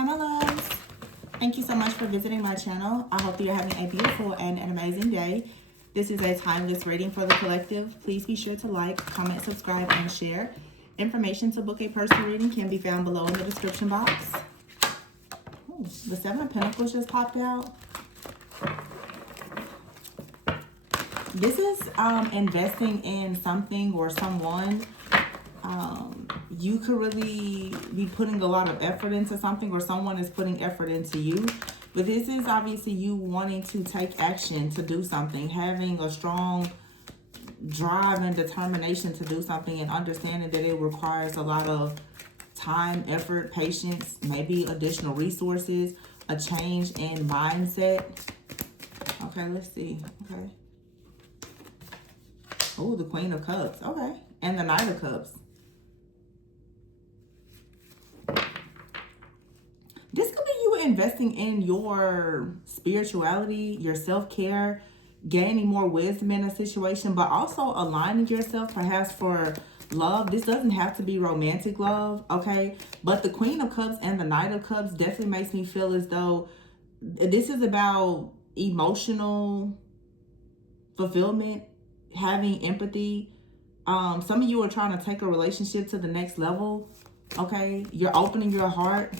Hi, my loves. Thank you so much for visiting my channel. I hope that you're having a beautiful and an amazing day. This is a timeless reading for the collective. Please be sure to like, comment, subscribe, and share. Information to book a personal reading can be found below in the description box. Ooh, the Seven of Pentacles just popped out. This is investing in something or someone. You could really be putting a lot of effort into something, or someone is putting effort into you. But this is obviously you wanting to take action to do something, having a strong drive and determination to do something, and understanding that it requires a lot of time, effort, patience, maybe additional resources, a change in mindset. Okay, let's see. Okay. Oh, the Queen of Cups. Okay. And the Knight of Cups. This could be you investing in your spirituality, your self-care, gaining more wisdom in a situation, but also aligning yourself perhaps for love. This doesn't have to be romantic love, okay? But the Queen of Cups and the Knight of Cups definitely makes me feel as though this is about emotional fulfillment, having empathy. Some of you are trying to take a relationship to the next level, okay? You're opening your heart.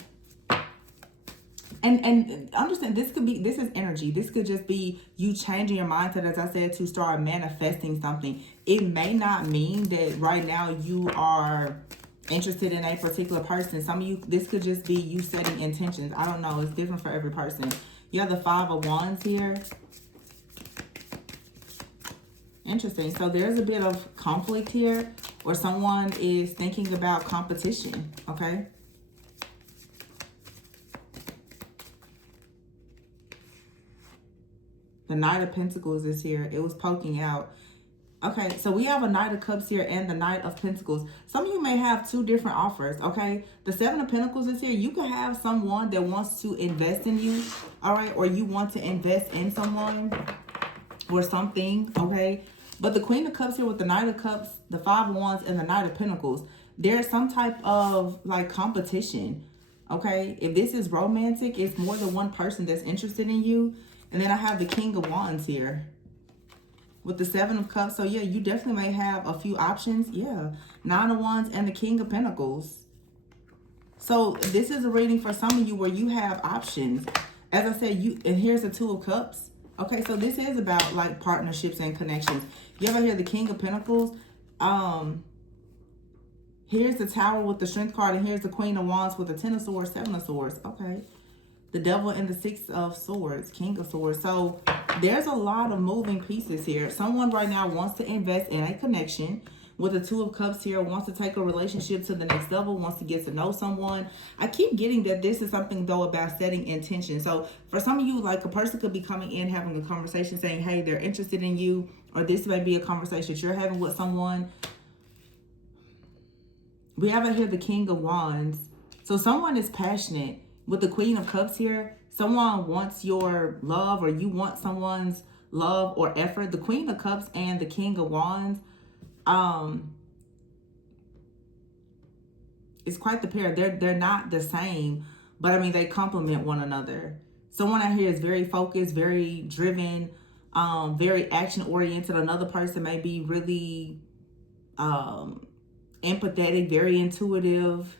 And understand, this is energy. This could just be you changing your mindset, as I said, to start manifesting something. It may not mean that right now you are interested in a particular person. Some of you, this could just be you setting intentions. I don't know. It's different for every person. You have the Five of Wands here. Interesting. So there's a bit of conflict here, or someone is thinking about competition, okay? The Knight of Pentacles is here. It was poking out. Okay, so we have a Knight of Cups here and the Knight of Pentacles. Some of you may have two different offers, okay? The Seven of Pentacles is here. You could have someone that wants to invest in you, all right? Or you want to invest in someone or something, okay? But the Queen of Cups here with the Knight of Cups, the Five of Wands, and the Knight of Pentacles, there's some type of like competition, okay? If this is romantic, it's more than one person that's interested in you. And then I have the King of Wands here with the Seven of Cups. So yeah, you definitely may have a few options. Yeah, Nine of Wands and the King of Pentacles. So this is a reading for some of you where you have options. As I said, and here's the Two of Cups. Okay, so this is about like partnerships and connections. You ever hear the King of Pentacles? Here's the Tower with the Strength card, and here's the Queen of Wands with the Ten of Swords, Seven of Swords. Okay. The Devil and the Six of Swords, King of Swords. So there's a lot of moving pieces here. Someone right now wants to invest in a connection. With the Two of Cups here, wants to take a relationship to the next level, wants to get to know someone. I keep getting that this is something, though, about setting intention. So for some of you, like a person could be coming in, having a conversation, saying, hey, they're interested in you. Or this may be a conversation that you're having with someone. We have here the King of Wands. So someone is passionate. With the Queen of Cups here, someone wants your love, or you want someone's love or effort. The Queen of Cups and the King of Wands, it's quite the pair. They're not the same, but I mean, they complement one another. Someone out here is very focused, very driven, very action oriented. Another person may be really empathetic, very intuitive.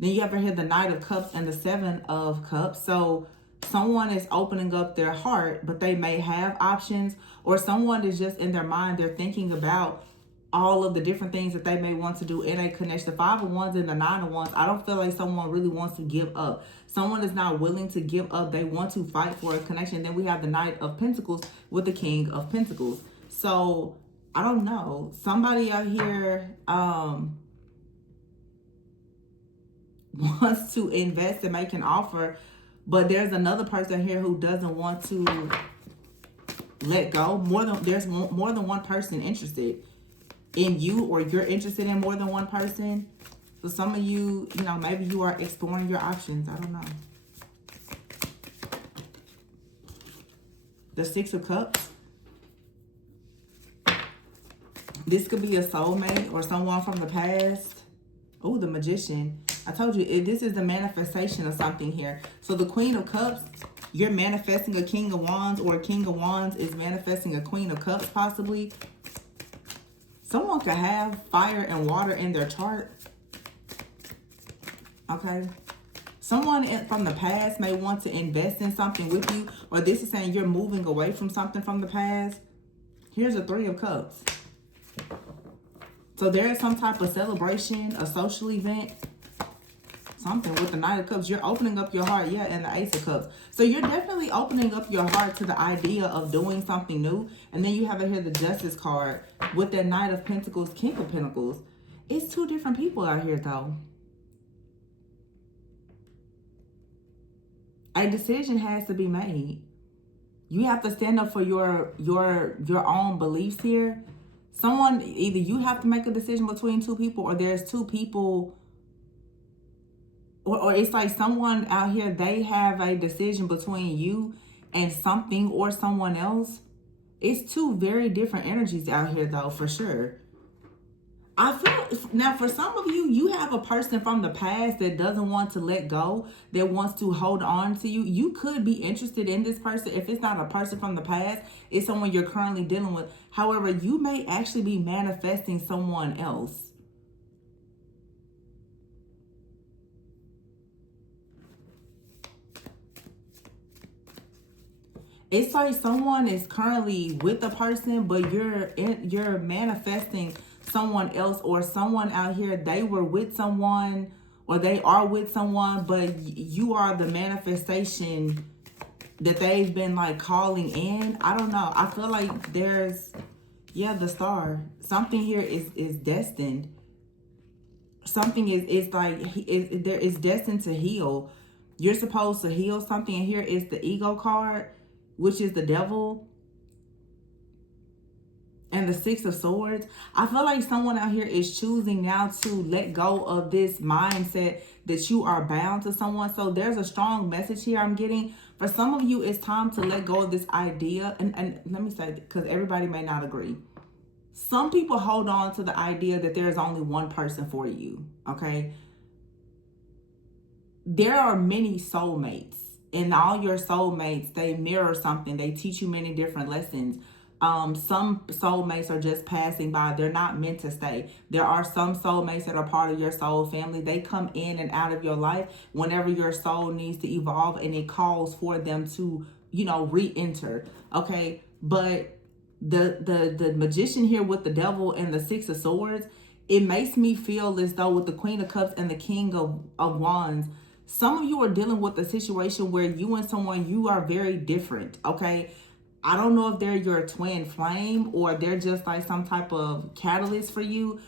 Then you ever hear the Knight of Cups and the Seven of Cups. So someone is opening up their heart, but they may have options, or someone is just in their mind. They're thinking about all of the different things that they may want to do in a connection. The Five of Wands and the Nine of Wands, I don't feel like someone really wants to give up. Someone is not willing to give up. They want to fight for a connection. Then we have the Knight of Pentacles with the King of Pentacles. So I don't know. Somebody out here, wants to invest and make an offer, but there's another person here who doesn't want to let go. There's more than one person interested in you, or you're interested in more than one person. So some of you, maybe you are exploring your options. I don't know. The Six of Cups. This could be a soulmate or someone from the past. Oh, the Magician. I told you, this is the manifestation of something here. So the Queen of Cups, you're manifesting a King of Wands, or a King of Wands is manifesting a Queen of Cups possibly. Someone could have fire and water in their chart. Okay. Someone from the past may want to invest in something with you, or this is saying you're moving away from something from the past. Here's a Three of Cups. So there is some type of celebration, a social event, something with the Knight of Cups. You're opening up your heart, yeah, and the Ace of Cups. So you're definitely opening up your heart to the idea of doing something new. And then you have here the Justice card with that Knight of Pentacles, King of Pentacles. It's two different people out here, though. A decision has to be made. You have to stand up for your own beliefs here. Someone, either you have to make a decision between two people, or there's two people, or it's like someone out here, they have a decision between you and something or someone else. It's two very different energies out here, though, for sure. I feel now for some of you, you have a person from the past that doesn't want to let go, that wants to hold on to you. You could be interested in this person. If it's not a person from the past, it's someone you're currently dealing with. However, you may actually be manifesting someone else. It's like someone is currently with a person, but you're manifesting someone else, or someone out here, they were with someone, or they are with someone, but you are the manifestation that they've been like calling in. I don't know. I feel like there's, yeah, the Star. Something here is destined. Something is like, there is destined to heal. You're supposed to heal something. And here is the Ego card, which is the Devil. And the Six of Swords. I feel like someone out here is choosing now to let go of this mindset that you are bound to someone. So there's a strong message here I'm getting. For some of you, it's time to let go of this idea. And let me say, because everybody may not agree. Some people hold on to the idea that there's only one person for you. Okay. There are many soulmates. And all your soulmates, they mirror something. They teach you many different lessons. Some soulmates are just passing by. They're not meant to stay. There are some soulmates that are part of your soul family. They come in and out of your life whenever your soul needs to evolve and it calls for them to, you know, re-enter. Okay. But the Magician here with the Devil and the Six of Swords, it makes me feel as though with the Queen of Cups and the King of Wands, some of you are dealing with a situation where you and someone, you are very different. Okay. I don't know if they're your twin flame or they're just like some type of catalyst for you,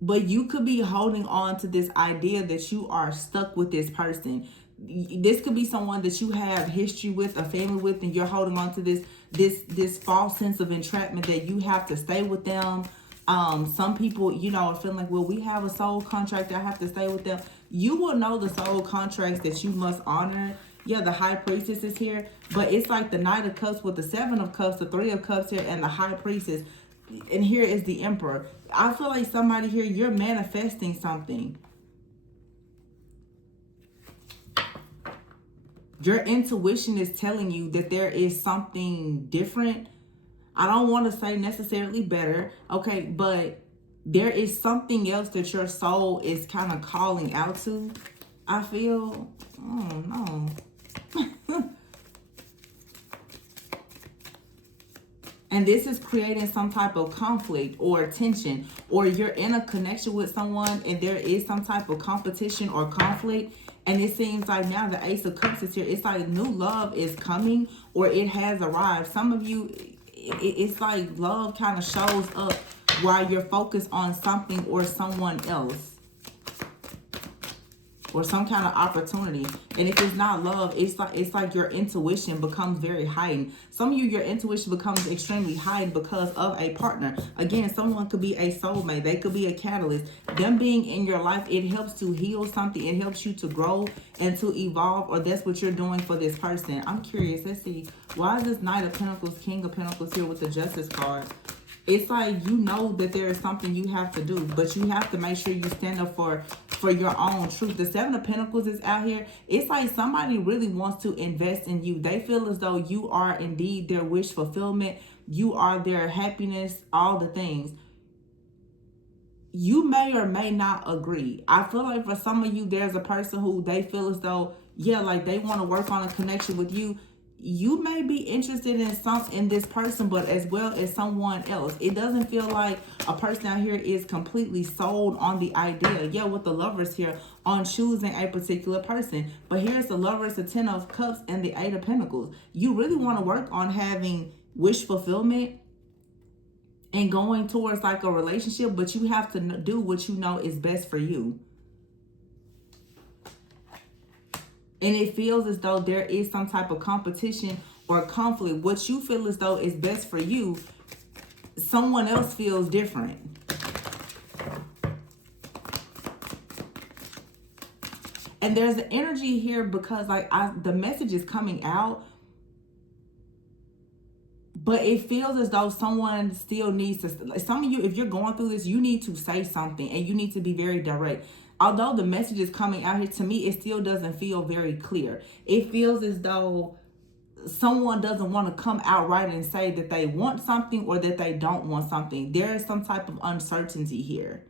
but you could be holding on to this idea that you are stuck with this person. This could be someone that you have history with, a family with, and you're holding on to this false sense of entrapment that you have to stay with them. Some people, you know, are feeling like, well, we have a soul contract, I have to stay with them. You will know the soul contracts that you must honor. Yeah, the High Priestess is here, but it's like the Knight of Cups with the Seven of Cups, the Three of Cups here, and the High Priestess. And here is the Emperor. I feel like somebody here, you're manifesting something. Your intuition is telling you that there is something different. I don't want to say necessarily better, okay, but there is something else that your soul is kind of calling out to. I feel, oh no. And this is creating some type of conflict or tension, or you're in a connection with someone and there is some type of competition or conflict. And it seems like now the Ace of Cups is here. It's like new love is coming, or it has arrived. Some of you, it's like love kind of shows up while you're focused on something or someone else, or some kind of opportunity. And if it's not love, it's like your intuition becomes very heightened. Some of you, your intuition becomes extremely heightened because of a partner. Again, someone could be a soulmate. They could be a catalyst. Them being in your life, it helps to heal something. It helps you to grow and to evolve, or that's what you're doing for this person. I'm curious. Let's see. Why is this Knight of Pentacles, King of Pentacles here with the Justice card? It's like you know that there is something you have to do, but you have to make sure you stand up for for your own truth. The Seven of Pentacles is out here. It's like somebody really wants to invest in you. They feel as though you are indeed their wish fulfillment. You are their happiness, all the things. You may or may not agree. I feel like for some of you, there's a person who they feel as though, yeah, like they want to work on a connection with you. You may be interested in this person, but as well as someone else. It doesn't feel like a person out here is completely sold on the idea. Yeah, with the Lovers here, on choosing a particular person. But here's the Lovers, the Ten of Cups, and the Eight of Pentacles. You really want to work on having wish fulfillment and going towards like a relationship, but you have to do what you know is best for you. And it feels as though there is some type of competition or conflict. What you feel as though is best for you, someone else feels different. And there's an energy here because like the message is coming out, but it feels as though someone still needs to, like some of you, if you're going through this, you need to say something and you need to be very direct. Although the message is coming out here, to me, it still doesn't feel very clear. It feels as though someone doesn't want to come out right and say that they want something or that they don't want something. There is some type of uncertainty here.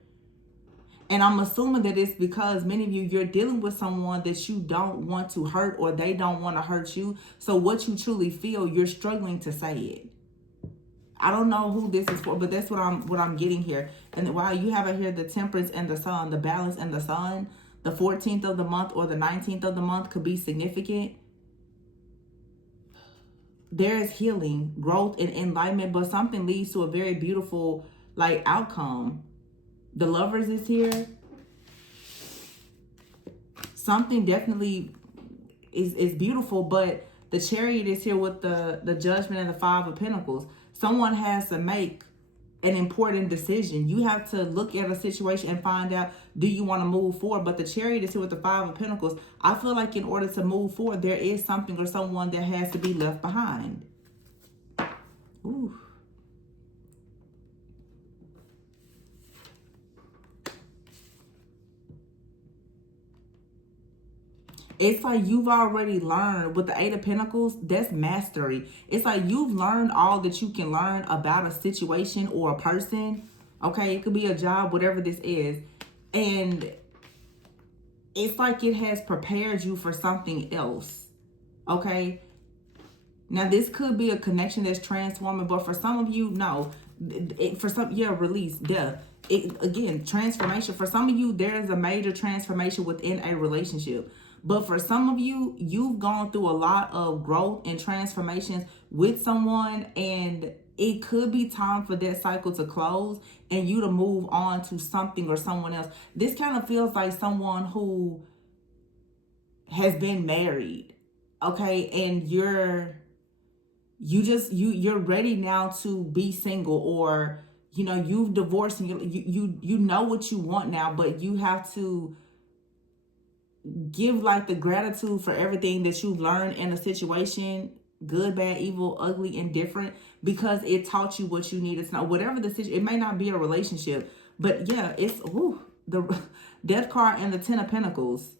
And I'm assuming that it's because many of you, you're dealing with someone that you don't want to hurt or they don't want to hurt you. So what you truly feel, you're struggling to say it. I don't know who this is for, but that's what I'm getting here. And wow, you have it here, the Temperance and the Sun, the Balance and the Sun. The 14th of the month or the 19th of the month could be significant. There is healing, growth, and enlightenment, but something leads to a very beautiful like outcome. The Lovers is here. Something definitely is beautiful, but the Chariot is here with the Judgment and the Five of Pentacles. Someone has to make an important decision. You have to look at a situation and find out, do you want to move forward? But the Chariot is here with the Five of Pentacles. I feel like in order to move forward, there is something or someone that has to be left behind. Ooh. It's like you've already learned with the Eight of Pentacles, that's mastery. It's like you've learned all that you can learn about a situation or a person. Okay, it could be a job, whatever this is. And it's like it has prepared you for something else. Okay. Now, this could be a connection that's transforming, but for some of you, no. For some, yeah, release, death. Again, transformation. For some of you, there's a major transformation within a relationship. But for some of you, you've gone through a lot of growth and transformations with someone, and it could be time for that cycle to close and you to move on to something or someone else. This kind of feels like someone who has been married, okay, and you're ready now to be single, or you know, you've divorced and you know what you want now, but you have to give like the gratitude for everything that you've learned in a situation, good, bad, evil, ugly, indifferent, because it taught you what you needed to know. Whatever the situation, it may not be a relationship, but yeah, it's the Death card and the Ten of Pentacles.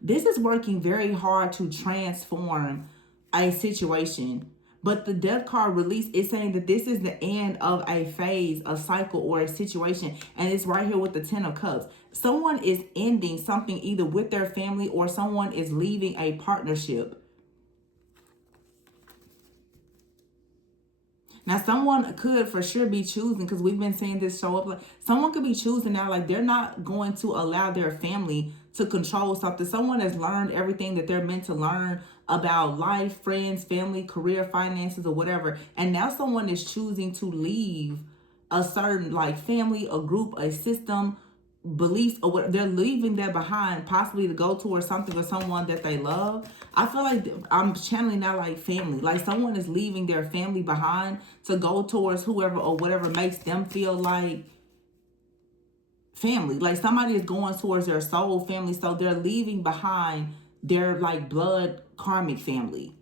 This is working very hard to transform a situation. But the Death card release is saying that this is the end of a phase, a cycle, or a situation. And it's right here with the Ten of Cups. Someone is ending something either with their family or someone is leaving a partnership. Now, someone could for sure be choosing, because we've been seeing this show up. Like someone could be choosing now, like they're not going to allow their family to control something. Someone has learned everything that they're meant to learn about life, friends, family, career, finances, or whatever. And now someone is choosing to leave a certain like family, a group, a system, beliefs, or what. They're leaving that behind, possibly to go towards something or someone that they love. I feel like I'm channeling now like family. Like someone is leaving their family behind to go towards whoever or whatever makes them feel like family. Like somebody is going towards their soul family, so they're leaving behind their like blood karmic family.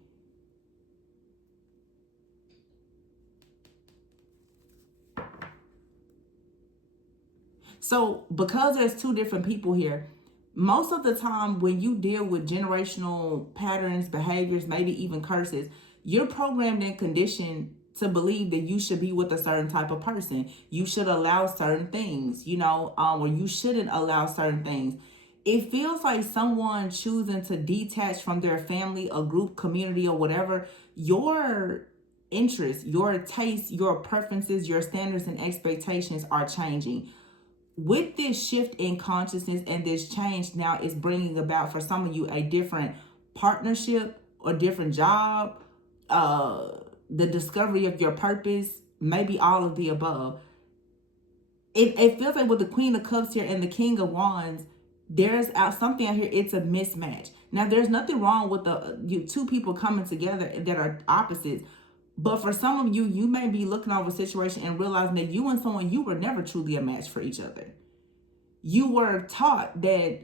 So because there's two different people here, most of the time when you deal with generational patterns, behaviors, maybe even curses, you're programmed and conditioned to believe that you should be with a certain type of person. You should allow certain things, or you shouldn't allow certain things. It feels like someone choosing to detach from their family, a group, community, or whatever. Your interests, your tastes, your preferences, your standards and expectations are changing. With this shift in consciousness and this change now is bringing about for some of you a different partnership or different job, the discovery of your purpose, maybe all of the above. It feels like with the Queen of Cups here and the King of Wands, there's something out here, it's a mismatch. Now, there's nothing wrong with you two people coming together that are opposites. But for some of you, you may be looking over a situation and realizing that you and someone, you were never truly a match for each other. You were taught that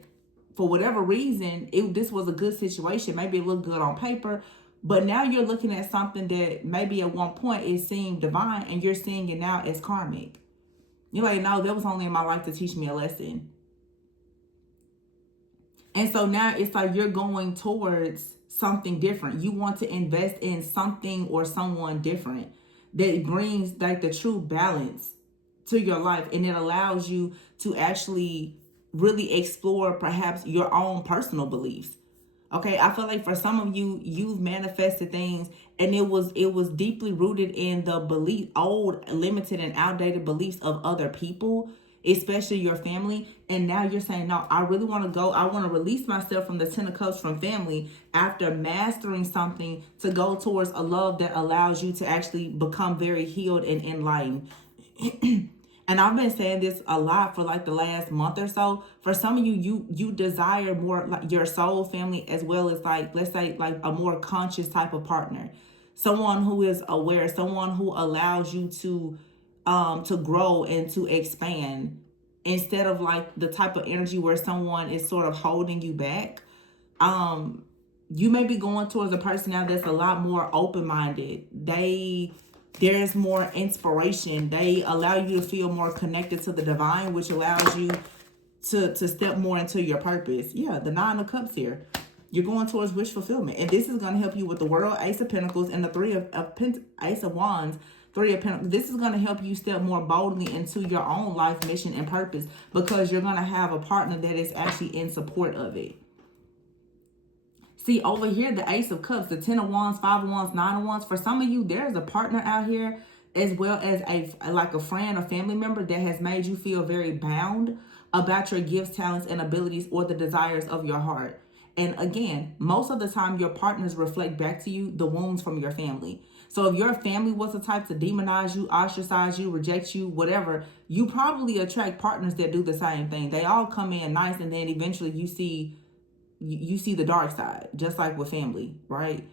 for whatever reason, this was a good situation. Maybe it looked good on paper, but now you're looking at something that maybe at one point it seemed divine and you're seeing it now as karmic. You're like, no, that was only in my life to teach me a lesson. And so now it's like you're going towards something different. You want to invest in something or someone different that brings like the true balance to your life, and it allows you to actually really explore perhaps your own personal beliefs. Okay, I feel like for some of you, you've manifested things and it was deeply rooted in the old, limited and outdated beliefs of other people, especially your family. And now you're saying, no, I really want to go. I want to release myself from the Ten of Cups from family after mastering something to go towards a love that allows you to actually become very healed and enlightened. And I've been saying this a lot for like the last month or so. For some of you, you desire more like your soul family, as well as like, let's say like a more conscious type of partner. Someone who is aware, someone who allows you to grow and to expand, instead of like the type of energy where someone is sort of holding you back. You may be going towards a person now that's a lot more open-minded. There's more inspiration. They allow you to feel more connected to the divine, which allows you to step more into your purpose. Yeah, the Nine of Cups here. You're going towards wish fulfillment. And this is going to help you with the World, Ace of Pentacles, and the Ace of Wands, Three of Pentacles. This is going to help you step more boldly into your own life mission and purpose, because you're going to have a partner that is actually in support of it. See, over here, the Ace of Cups, the Ten of Wands, Five of Wands, Nine of Wands. For some of you, there's a partner out here, as well as a friend or family member that has made you feel very bound about your gifts, talents, and abilities, or the desires of your heart. And again, most of the time, your partners reflect back to you the wounds from your family. So if your family was the type to demonize you, ostracize you, reject you, whatever, you probably attract partners that do the same thing. They all come in nice, and then eventually you see the dark side, just like with family, right?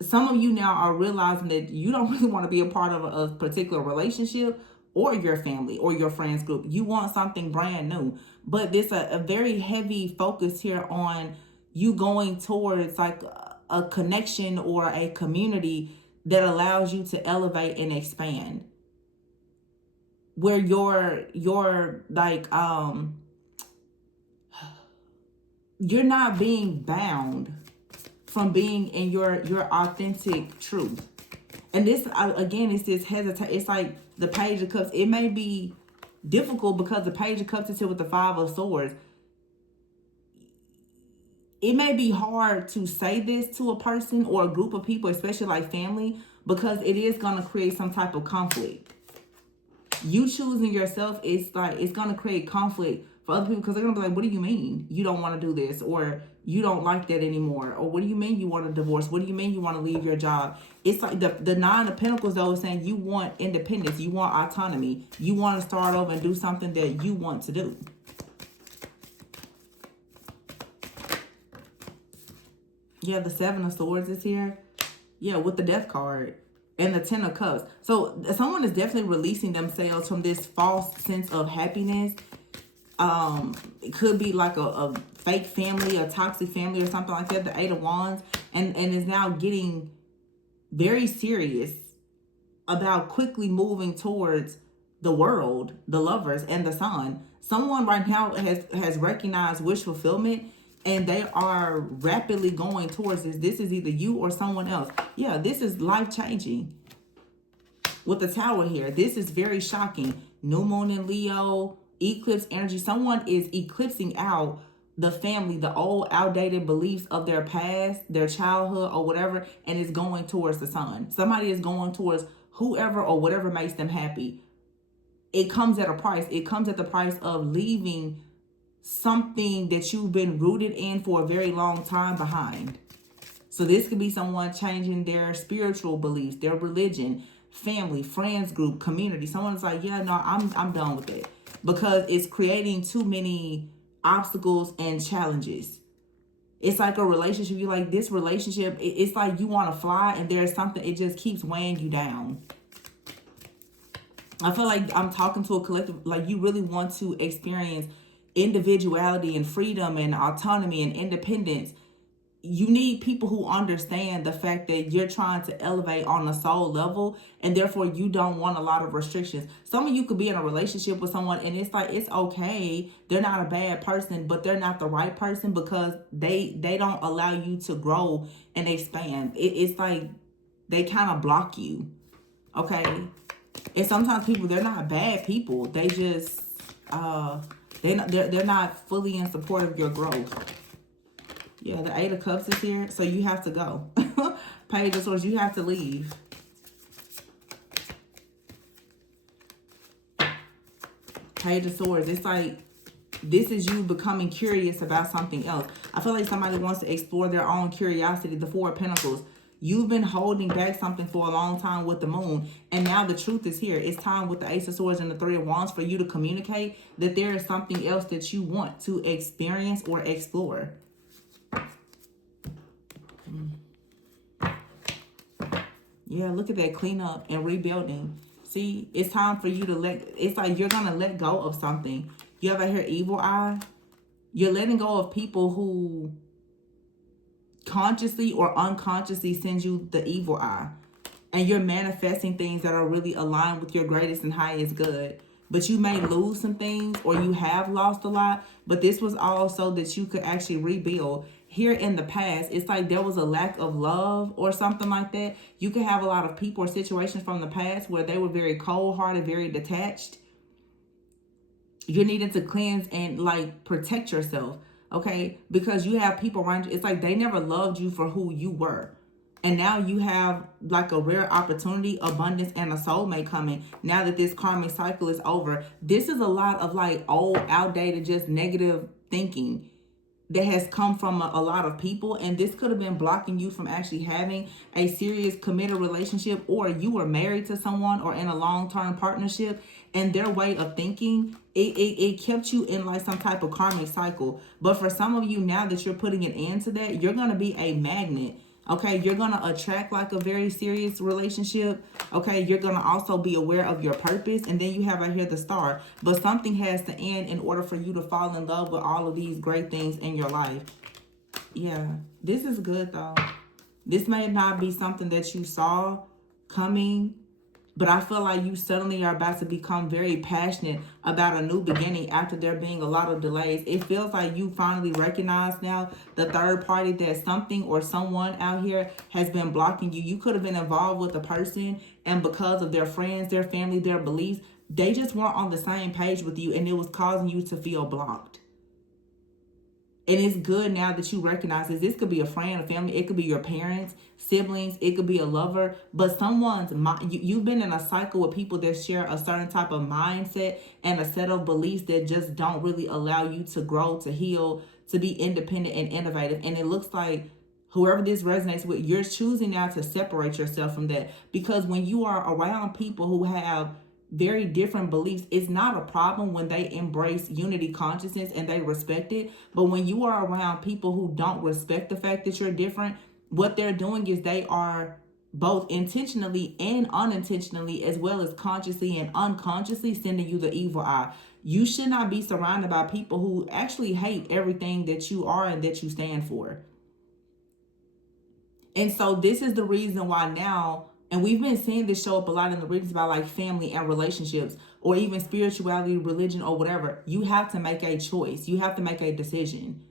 Some of you now are realizing that you don't really want to be a part of a particular relationship or your family or your friends group. You want something brand new. But there's a very heavy focus here on you going towards like a connection or a community that allows you to elevate and expand. Where you're like you're not being bound from being in your authentic truth. And this, again, it's this hesitate. It's like the Page of Cups. It may be difficult because the Page of Cups is here with the Five of Swords. It may be hard to say this to a person or a group of people, especially like family, because it is going to create some type of conflict. You choosing yourself, it's going to create conflict for other people, because they're going to be like, what do you mean you don't want to do this? Or you don't like that anymore? Or what do you mean you want a divorce? What do you mean you want to leave your job? It's like the Nine of Pentacles, though, is saying you want independence. You want autonomy. You want to start over and do something that you want to do. Yeah, the Seven of Swords is here. Yeah, with the Death card. And the Ten of Cups. So someone is definitely releasing themselves from this false sense of happiness. It could be like a fake family, a toxic family or something like that. The Eight of Wands. And is now getting very serious about quickly moving towards the world, the lovers, and the sun. Someone right now has recognized wish fulfillment, and they are rapidly going towards this. This is either you or someone else. Yeah, this is life changing. With the tower here, this is very shocking. New moon in Leo, eclipse energy. Someone is eclipsing out the family, the old outdated beliefs of their past, their childhood or whatever, and is going towards the sun. Somebody is going towards whoever or whatever makes them happy. It comes at a price. It comes at the price of leaving something that you've been rooted in for a very long time behind. So this could be someone changing their spiritual beliefs, their religion, family, friends group, community. Someone's like, yeah, no, I'm done with it, because it's creating too many obstacles and challenges. It's like a relationship. You like this relationship. It's like you want to fly, and there's something. It just keeps weighing you down. I feel like I'm talking to a collective. Like, you really want to experience individuality and freedom and autonomy and independence. You need people who understand the fact that you're trying to elevate on a soul level, and therefore you don't want a lot of restrictions. Some of you could be in a relationship with someone and it's like, it's okay. They're not a bad person, but they're not the right person, because they don't allow you to grow and expand. It's like they kind of block you. Okay. And sometimes people, they're not bad people. They just, they're not fully in support of your growth. Yeah, the Eight of Cups is here, so you have to go. Page of Swords, you have to leave. Page of Swords, it's like this is you becoming curious about something else. I feel like somebody wants to explore their own curiosity. The Four of Pentacles. You've been holding back something for a long time with the moon, and now the truth is here. It's time with the Ace of Swords and the Three of Wands for you to communicate that there is something else that you want to experience or explore. Yeah, look at that, cleanup and rebuilding. See, it's time for you to it's like you're going to let go of something. You ever hear evil eye? You're letting go of people who consciously or unconsciously send you the evil eye. And you're manifesting things that are really aligned with your greatest and highest good. But you may lose some things, or you have lost a lot. But this was all so that you could actually rebuild. Here in the past, it's like there was a lack of love or something like that. You could have a lot of people or situations from the past where they were very cold-hearted, very detached. You're needing to cleanse and like protect yourself, okay? Because you have people around you. It's like they never loved you for who you were. And now you have like a rare opportunity, abundance, and a soulmate coming. Now that this karmic cycle is over, this is a lot of like old, outdated, just negative thinking that has come from a lot of people, and this could have been blocking you from actually having a serious committed relationship, or you were married to someone or in a long-term partnership, and their way of thinking, it kept you in like some type of karmic cycle. But for some of you, now that you're putting an end to that, you're going to be a magnet. Okay, you're going to attract like a very serious relationship. Okay, you're going to also be aware of your purpose. And then you have right here the Star. But something has to end in order for you to fall in love with all of these great things in your life. Yeah, this is good though. This may not be something that you saw coming, but I feel like you suddenly are about to become very passionate about a new beginning after there being a lot of delays. It feels like you finally recognize now, the third party, that something or someone out here has been blocking you. You could have been involved with a person, and because of their friends, their family, their beliefs, they just weren't on the same page with you, and it was causing you to feel blocked. And it's good now that you recognize this. This could be a friend, a family. It could be your parents, siblings. It could be a lover. But someone's mind, you've been in a cycle with people that share a certain type of mindset and a set of beliefs that just don't really allow you to grow, to heal, to be independent and innovative. And it looks like whoever this resonates with, you're choosing now to separate yourself from that. Because when you are around people who have very different beliefs, it's not a problem when they embrace unity consciousness and they respect it. But when you are around people who don't respect the fact that you're different, what they're doing is they are both intentionally and unintentionally, as well as consciously and unconsciously, sending you the evil eye. You should not be surrounded by people who actually hate everything that you are and that you stand for. And so this is the reason why now, and we've been seeing this show up a lot in the readings about like family and relationships, or even spirituality, religion, or whatever, you have to make a choice. You have to make a decision.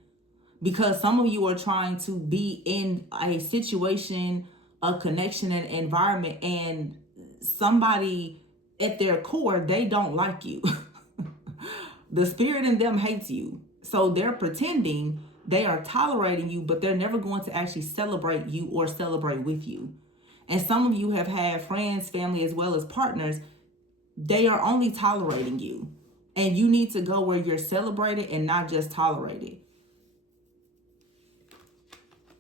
Because some of you are trying to be in a situation, a connection, and environment, and somebody at their core, they don't like you. The spirit in them hates you. So they're pretending they are tolerating you, but they're never going to actually celebrate you or celebrate with you. And some of you have had friends, family, as well as partners. They are only tolerating you. And you need to go where you're celebrated and not just tolerated.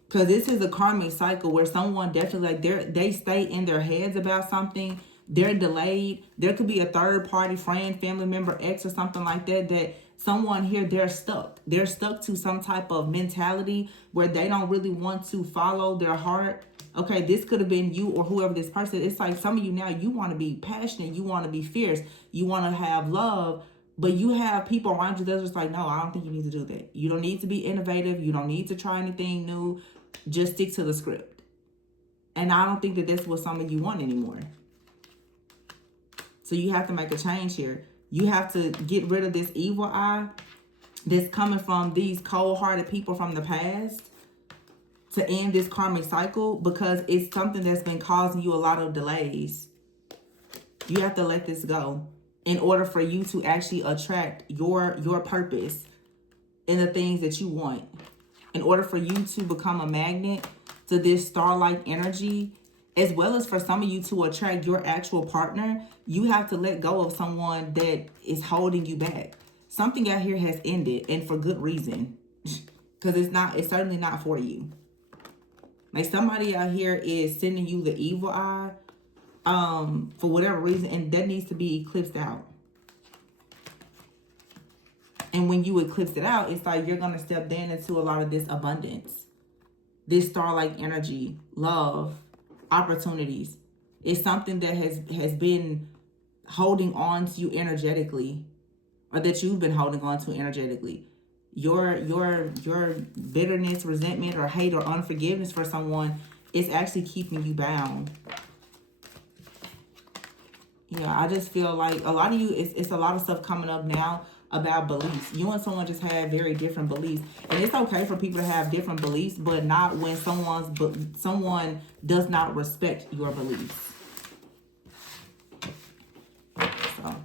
Because this is a karmic cycle where someone definitely, like, they stay in their heads about something. They're delayed. There could be a third party, friend, family member, ex, or something like that, that someone here, they're stuck. They're stuck to some type of mentality where they don't really want to follow their heart. Okay, this could have been you or whoever this person is. It's like some of you now, you want to be passionate. You want to be fierce. You want to have love. But you have people around you that's just like, no, I don't think you need to do that. You don't need to be innovative. You don't need to try anything new. Just stick to the script. And I don't think that that's what some of you want anymore. So you have to make a change here. You have to get rid of this evil eye that's coming from these cold-hearted people from the past to end this karmic cycle, because it's something that's been causing you a lot of delays. You have to let this go in order for you to actually attract your purpose and the things that you want. In order for you to become a magnet to this star-like energy, as well as for some of you to attract your actual partner, you have to let go of someone that is holding you back. Something out here has ended, and for good reason. Because it's certainly not for you. Like, somebody out here is sending you the evil eye for whatever reason, and that needs to be eclipsed out. And when you eclipse it out, it's like you're going to step then into a lot of this abundance, this star-like energy, love, opportunities. It's something that has been holding on to you energetically, or that you've been holding on to energetically. Your bitterness, resentment, or hate, or unforgiveness for someone is actually keeping you bound. Yeah, I just feel like a lot of you, it's a lot of stuff coming up now about beliefs. You and someone just have very different beliefs. And it's okay for people to have different beliefs, but not when someone does not respect your beliefs. So,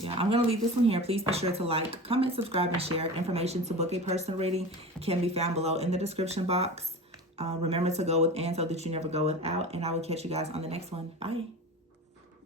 yeah, I'm going to leave this one here. Please be sure to like, comment, subscribe, and share. Information to book a personal reading can be found below in the description box. Remember to go within so that you never go without. And I will catch you guys on the next one. Bye.